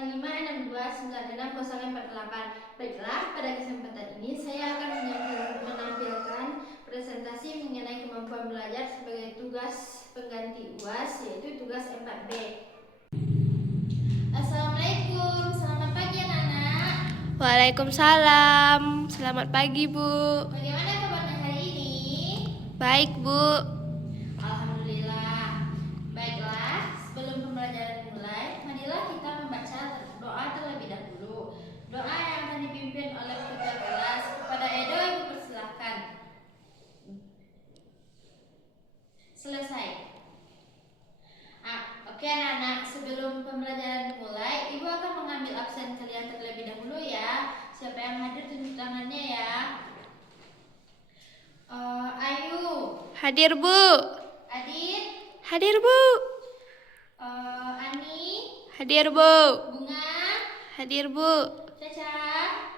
0856296048. Baiklah, pada kesempatan ini saya akan menampilkan presentasi mengenai kemampuan belajar sebagai tugas pengganti UAS, yaitu tugas 4B. Assalamualaikum, selamat pagi anak-anak. Waalaikumsalam, selamat pagi Bu. Bagaimana kabarnya hari ini? Baik Bu. Alhamdulillah. Baiklah, sebelum pembelajaran dimulai, marilah kita membaca doa terlebih dahulu. Doa yang akan dipimpin oleh ketua kelas. Kepada Edo, Ibu persilahkan. Selesai. Oke anak-anak, sebelum pembelajaran dimulai, Ibu akan mengambil absen kalian terlebih dahulu ya. Siapa yang hadir tunjuk tangannya ya. Ayu. Hadir Bu. Adit. Hadir Bu. Ani. Hadir Bu. Bunga. Hadir Bu. Caca.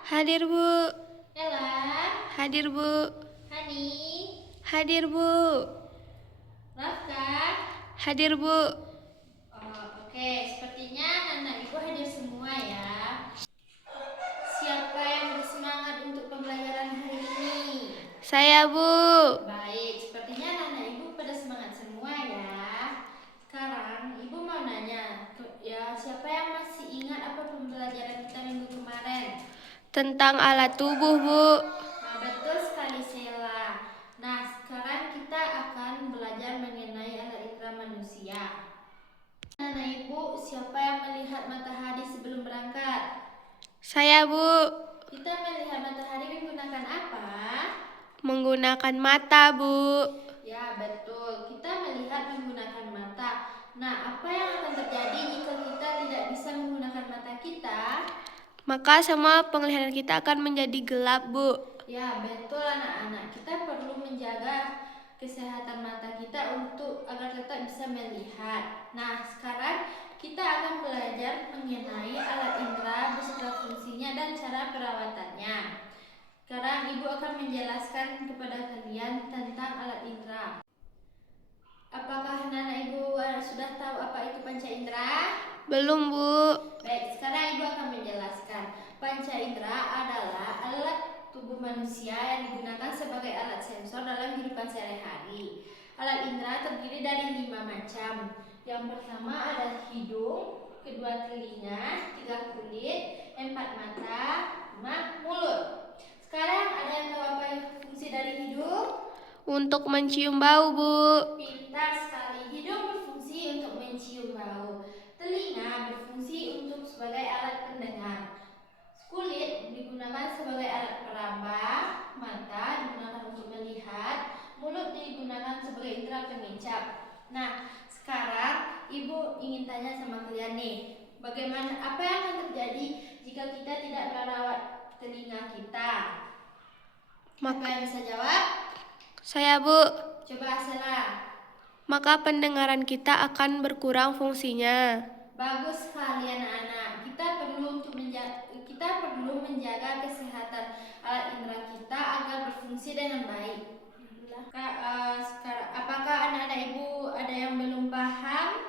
Hadir Bu. Ella. Hadir Bu. Hani. Hadir Bu. Rafka. Hadir Bu. Oke, sepertinya anak ibu hadir semua ya. Siapa yang bersemangat untuk pembelajaran hari ini? Saya Bu. Baik, sepertinya anak ibu pada semangat semua ya. Sekarang ibu mau nanya, ya siapa yang masih ingat apa pembelajaran kita minggu kemarin? Tentang alat tubuh Bu. Nah, betul sekali Sheila. Nah, sekarang kita akan belajar mengenai alat indera manusia. Anak ibu, siapa yang melihat matahari sebelum berangkat? Saya Bu. Kita melihat matahari menggunakan apa? Menggunakan mata Bu. Ya, betul. Kita melihat menggunakan mata. Nah, apa yang akan terjadi jika kita tidak bisa menggunakan mata kita? Maka semua penglihatan kita akan menjadi gelap Bu. Ya, betul anak-anak. Kita perlu menjaga kesehatan mata kita agar tetap bisa melihat. Nah, sekarang kita akan belajar mengenai alat indera beserta fungsinya dan cara perawatannya. Sekarang Ibu akan menjelaskan kepada kalian tentang alat indera. Apakah anak Ibu sudah tahu apa itu panca indera? Belum Bu. Baik, sekarang Ibu akan menjelaskan. Panca indera adalah alat tubuh manusia yang digunakan sebagai alat sensor dalam kehidupan sehari-hari. Alat indera terdiri dari 5 macam. Yang pertama ada hidung, kedua telinga, 3 kulit, 4 mata, 5 mulut. Sekarang ada yang tahu apa fungsi dari hidung? Untuk mencium bau Bu. Pintar sekali. Hidung berfungsi untuk mencium bau. Telinga berfungsi untuk sebagai alat pendengar. Kulit digunakan sebagai alat peraba, mata digunakan untuk melihat, mulut digunakan sebagai indera penginjak. Nah, sekarang Ibu ingin tanya sama kalian nih, apa yang akan terjadi jika kita tidak merawat telinga kita? Siapa yang bisa jawab? Saya Bu. Coba Asela. Maka pendengaran kita akan berkurang fungsinya. Bagus sekali anak-anak. Kita perlu menjaga kesehatan alat indera kita agar berfungsi dengan baik. Apakah anak-anak Ibu ada yang belum paham?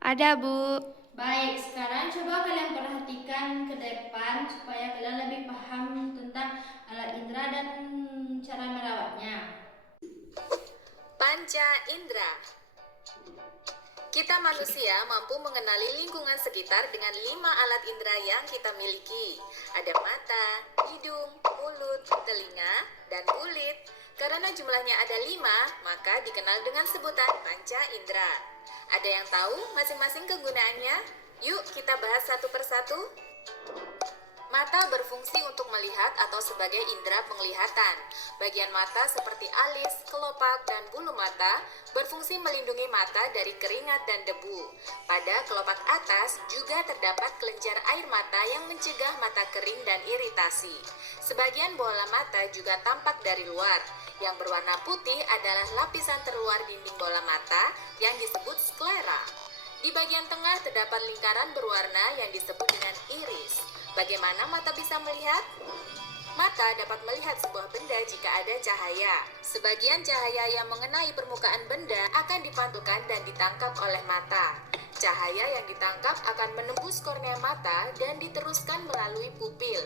Ada Bu. Baik, sekarang coba kalian perhatikan ke depan supaya kalian lebih paham tentang alat indera dan cara merawatnya. Panca indera. Kita manusia mampu mengenali lingkungan sekitar dengan 5 alat indera yang kita miliki. Ada mata, hidung, mulut, telinga, dan kulit. Karena jumlahnya ada 5, maka dikenal dengan sebutan panca indera. Ada yang tahu masing-masing kegunaannya? Yuk kita bahas satu persatu. Mata berfungsi untuk melihat atau sebagai indera penglihatan. Bagian mata seperti alis, kelopak, dan bulu mata berfungsi melindungi mata dari keringat dan debu. Pada kelopak atas juga terdapat kelenjar air mata yang mencegah mata kering dan iritasi. Sebagian bola mata juga tampak dari luar. Yang berwarna putih adalah lapisan terluar dinding bola mata yang disebut sklera. Di bagian tengah terdapat lingkaran berwarna yang disebut dengan iris. Bagaimana mata bisa melihat? Mata dapat melihat sebuah benda jika ada cahaya. Sebagian cahaya yang mengenai permukaan benda akan dipantulkan dan ditangkap oleh mata. Cahaya yang ditangkap akan menembus kornea mata dan diteruskan melalui pupil.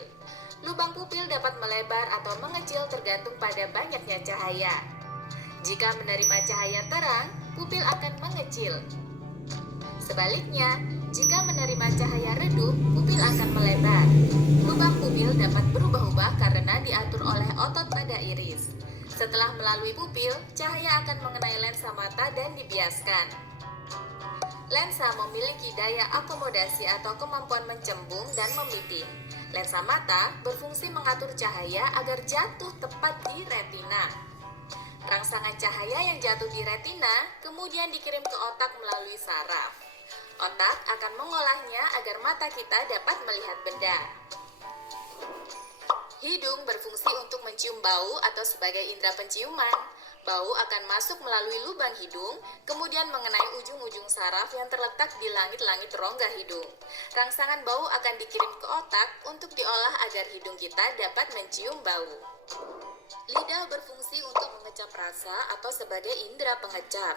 Lubang pupil dapat melebar atau mengecil tergantung pada banyaknya cahaya. Jika menerima cahaya terang, pupil akan mengecil. Sebaliknya, jika menerima cahaya redup, pupil akan melebar. Lubang pupil dapat berubah-ubah karena diatur oleh otot pada iris. Setelah melalui pupil, cahaya akan mengenai lensa mata dan dibiaskan. Lensa memiliki daya akomodasi atau kemampuan mencembung dan memiping. Lensa mata berfungsi mengatur cahaya agar jatuh tepat di retina. Rangsangan cahaya yang jatuh di retina kemudian dikirim ke otak melalui saraf. Otak akan mengolahnya agar mata kita dapat melihat benda. Hidung berfungsi untuk mencium bau atau sebagai indera penciuman. Bau akan masuk melalui lubang hidung, kemudian mengenai ujung-ujung saraf yang terletak di langit-langit rongga hidung. Rangsangan bau akan dikirim ke otak untuk diolah agar hidung kita dapat mencium bau. Lidah berfungsi untuk mengecap rasa atau sebagai indera pengecap.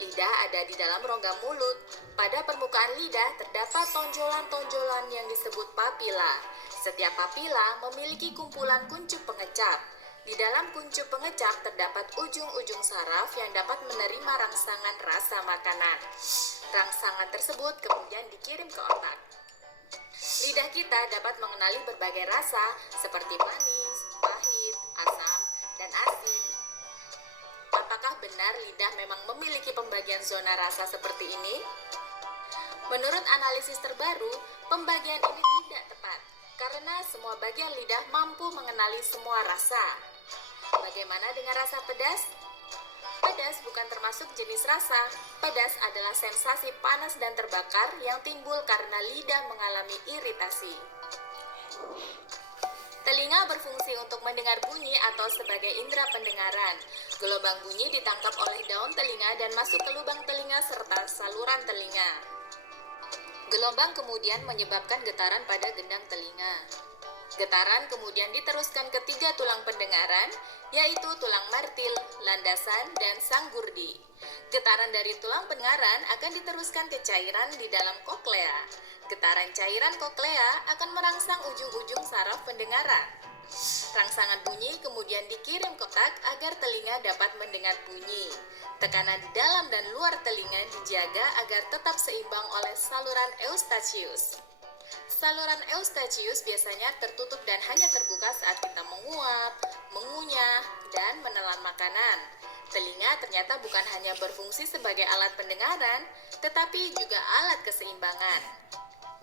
Lidah ada di dalam rongga mulut. Pada permukaan lidah terdapat tonjolan-tonjolan yang disebut papila. Setiap papila memiliki kumpulan kuncup pengecap. Di dalam kuncup pengecap terdapat ujung-ujung saraf yang dapat menerima rangsangan rasa makanan. Rangsangan tersebut kemudian dikirim ke otak. Lidah kita dapat mengenali berbagai rasa seperti manis, pahit, asam, dan asin. Apakah benar lidah memang memiliki pembagian zona rasa seperti ini? Menurut analisis terbaru, pembagian ini tidak tepat karena semua bagian lidah mampu mengenali semua rasa. Bagaimana dengan rasa pedas? Pedas bukan termasuk jenis rasa. Pedas adalah sensasi panas dan terbakar yang timbul karena lidah mengalami iritasi. Telinga berfungsi untuk mendengar bunyi atau sebagai indera pendengaran. Gelombang bunyi ditangkap oleh daun telinga dan masuk ke lubang telinga serta saluran telinga. Gelombang kemudian menyebabkan getaran pada gendang telinga. Getaran kemudian diteruskan ke 3 tulang pendengaran, yaitu tulang martil, landasan, dan sanggurdi. Getaran dari tulang pendengaran akan diteruskan ke cairan di dalam koklea. Getaran cairan koklea akan merangsang ujung-ujung saraf pendengaran. Rangsangan bunyi kemudian dikirim ke otak agar telinga dapat mendengar bunyi. Tekanan di dalam dan luar telinga dijaga agar tetap seimbang oleh saluran eustachius. Saluran eustachius biasanya tertutup dan hanya terbuka saat kita menguap, mengunyah, dan menelan makanan. Telinga ternyata bukan hanya berfungsi sebagai alat pendengaran, tetapi juga alat keseimbangan.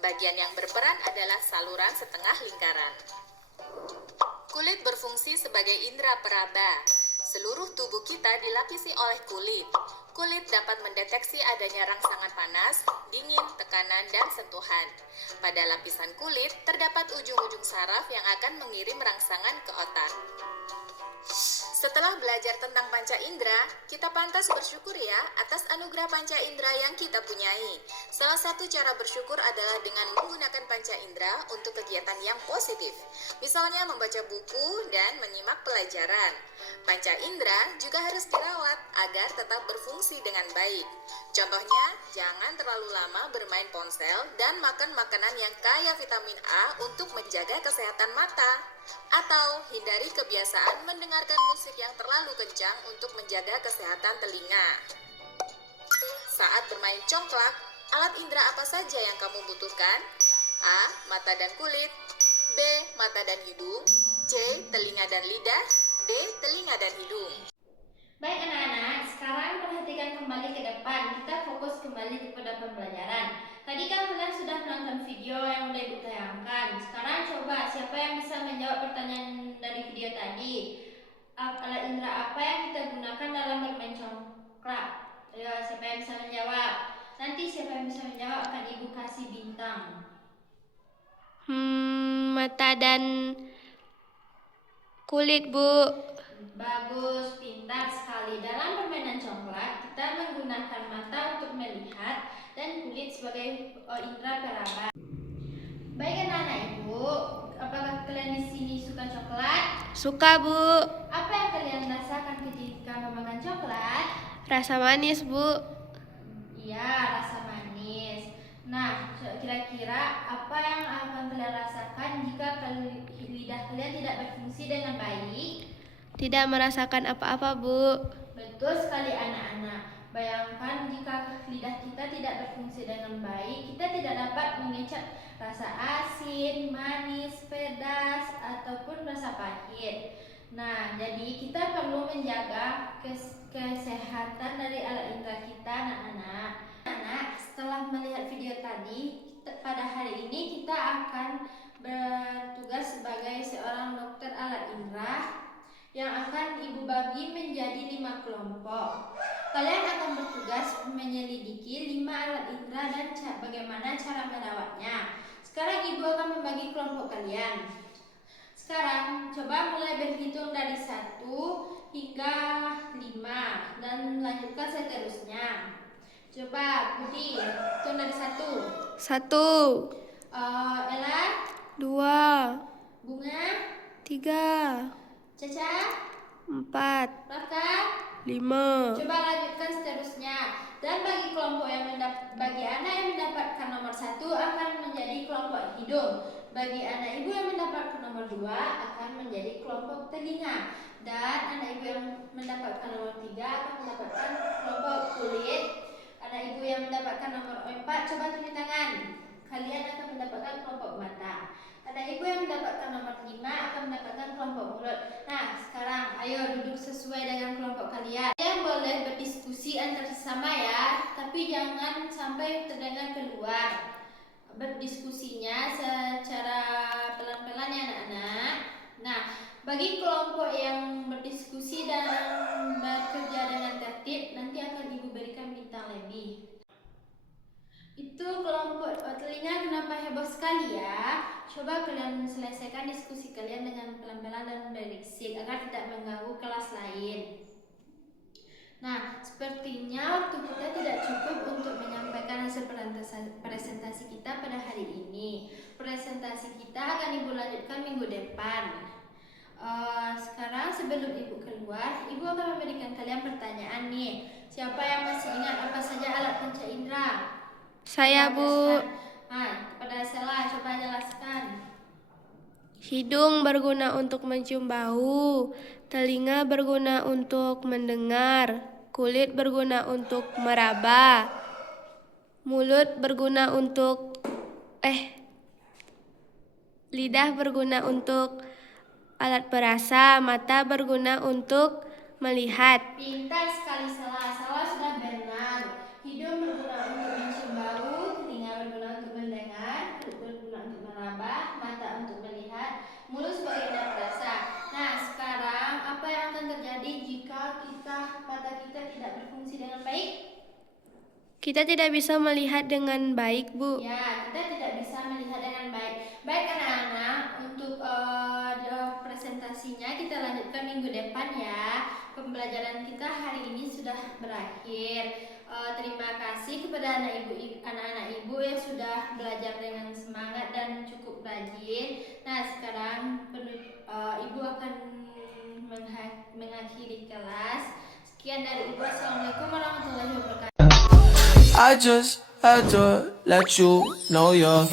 Bagian yang berperan adalah saluran setengah lingkaran. Kulit berfungsi sebagai indera peraba. Seluruh tubuh kita dilapisi oleh kulit. Kulit dapat mendeteksi adanya rangsangan panas, dingin, tekanan, dan sentuhan. Pada lapisan kulit terdapat ujung-ujung saraf yang akan mengirim rangsangan ke otak. Setelah belajar tentang panca indera, kita pantas bersyukur ya atas anugerah panca indera yang kita punyai. Salah satu cara bersyukur adalah dengan menggunakan panca indera untuk kegiatan yang positif. Misalnya membaca buku dan menyimak pelajaran. Panca indera juga harus dirawat agar tetap berfungsi dengan baik. Contohnya, jangan terlalu lama bermain ponsel dan makan makanan yang kaya vitamin A untuk menjaga kesehatan mata. Atau hindari kebiasaan mendengarkan musik yang terlalu kencang untuk menjaga kesehatan telinga. Saat bermain congklak, alat indera apa saja yang kamu butuhkan? A. Mata dan kulit. B. Mata dan hidung. C. Telinga dan lidah. D. Telinga dan hidung. Baik anak-anak, sekarang perhatikan kembali ke depan. Kita fokus kembali kepada pembelajaran. Tadi kan kalian sudah menonton video yang udah Ibu tayangkan. Sekarang coba siapa yang bisa menjawab pertanyaan dari video tadi? Alat indera apa yang kita gunakan dalam bermain congklak? Ayo, siapa yang bisa menjawab? Nanti siapa yang bisa menjawab akan Ibu kasih bintang. Mata dan kulit, Bu. Bagus, pintar sekali. Dalam permainan congklak, kita menggunakan mata untuk melihat dan kulit sebagai indera peraba. Baik anak-anak Ibu, apakah kalian di sini suka coklat? Suka, Bu. Apa yang kalian rasakan ketika memakan coklat? Rasa manis, Bu. Iya, rasa manis. Nah, kira-kira apa yang akan kalian rasakan jika lidah kalian tidak berfungsi dengan baik? Tidak merasakan apa-apa, Bu. Betul sekali anak-anak. Bayangkan jika lidah kita tidak berfungsi dengan baik, kita tidak dapat mengecap rasa asin, manis, pedas, ataupun rasa pahit. Nah, jadi kita perlu menjaga kesehatan dari alat indera kita, anak-anak. Anak, setelah melihat video tadi, pada hari ini kita akan bertugas sebagai seorang dokter alat indera yang akan Ibu bagi menjadi 5 kelompok. Kalian akan bertugas menyelidiki 5 alat indera dan bagaimana cara merawatnya. Sekarang Ibu akan membagi kelompok kalian. Sekarang coba mulai berhitung dari 1 hingga 5 dan lanjutkan seterusnya. Coba Budi, hitung dari 1. 1, Ella, 2, Bunga, 3, Caca, 4, Raka. 5. Coba lanjutkan seterusnya. Dan bagi kelompok bagi anak yang mendapatkan nomor 1 akan menjadi kelompok hidung. Bagi anak ibu yang mendapatkan nomor 2 akan menjadi kelompok telinga. Dan anak ibu yang mendapatkan nomor 3 akan mendapatkan kelompok kulit. Anak ibu yang mendapatkan nomor 4, coba tunjuk tangan. Kalian akan mendapatkan kelompok mata. Anak ibu yang mendapatkan nomor 5 akan mendapatkan kelompok mulut. Nah, sekarang ayo duduk sesuai dengan kelompok kalian. Kalian boleh berdiskusi antar sesama ya, tapi jangan sampai terdengar keluar. Berdiskusinya secara pelan-pelan ya anak-anak. Nah, bagi kelompok yang berdiskusi dan bekerja dengan tertib, nanti akan ibu berikan bintang lebih. Itu kelompok telinga kenapa heboh sekali ya? Coba kalian selesaikan diskusi kalian dengan pelan-pelan dan berisik agar tidak mengganggu kelas lain. Nah, sepertinya waktu kita tidak cukup untuk menyampaikan hasil presentasi kita pada hari ini. Presentasi kita akan ibu lanjutkan minggu depan. Sekarang sebelum ibu keluar, ibu akan memberikan kalian pertanyaan nih. Siapa yang masih ingat apa saja alat panca indera? Saya, Bu. Nah, kepada Sela, coba jelaskan. Hidung berguna untuk mencium bau, telinga berguna untuk mendengar, kulit berguna untuk meraba, mulut berguna untuk lidah berguna untuk alat perasa, mata berguna untuk melihat. Pintar sekali Sela, Sela sudah benar. Hidung berguna untuk mencium bau, telinga berguna untuk mendengar, kulit berguna untuk meraba, mata untuk melihat, mulut sebagai indera perasa. Nah, sekarang apa yang akan terjadi jika mata kita tidak berfungsi dengan baik? Kita tidak bisa melihat dengan baik, Bu. Ya, kita tidak bisa melihat dengan baik. Baik anak-anak, untuk presentasinya kita lanjutkan minggu depan ya. Pembelajaran kita hari ini sudah berakhir. Terima kasih kepada anak-anak ibu yang sudah belajar dengan semangat dan cukup rajin. Nah, sekarang ibu akan mengakhiri kelas. Sekian dari ibu. Assalamualaikum warahmatullahi wabarakatuh. I just had to let you know you're